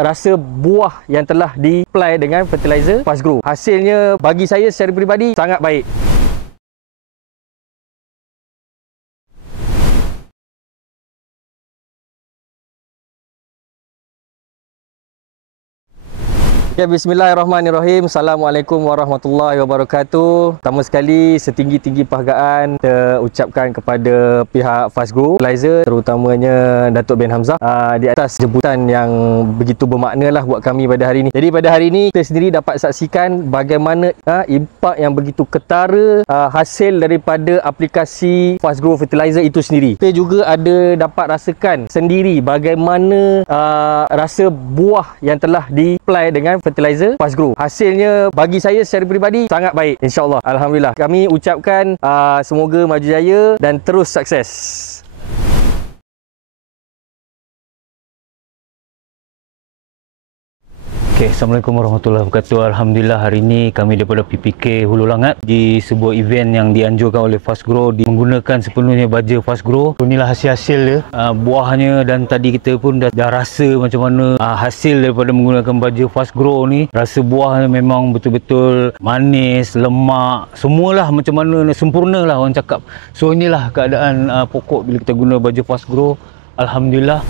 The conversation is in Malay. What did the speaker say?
rasa buah yang telah di-apply dengan fertilizer Fastgrow. Hasilnya bagi saya secara peribadi sangat baik. Ya, bismillahirrahmanirrahim. Assalamualaikum warahmatullahi wabarakatuh. Pertama sekali, setinggi-tinggi penghargaan kita ucapkan kepada pihak Fastgrow Fertilizer, terutamanya Datuk Ben Hamzah di atas jemputan yang begitu bermakna lah buat kami pada hari ini. Jadi pada hari ini kita sendiri dapat saksikan bagaimana impak yang begitu ketara hasil daripada aplikasi Fastgrow Fertilizer itu sendiri. Kita juga ada dapat rasakan sendiri bagaimana rasa buah yang telah di-apply dengan fertilizer Fastgrow. Hasilnya bagi saya secara peribadi sangat baik, insya-Allah. Alhamdulillah. Kami ucapkan semoga maju jaya dan terus sukses. Okay, Assalamualaikum warahmatullahi wabarakatuh. Alhamdulillah, hari ini kami daripada PPK Hulu Langat di sebuah event yang dianjurkan oleh Fastgrow menggunakan sepenuhnya baja Fastgrow. Inilah hasil-hasil dia, buahnya, dan tadi kita pun dah rasa macam mana hasil daripada menggunakan baja Fastgrow ni. Rasa buahnya memang betul-betul manis, lemak, semualah macam mana, sempurna lah orang cakap. So inilah keadaan pokok bila kita guna baja Fastgrow. Alhamdulillah.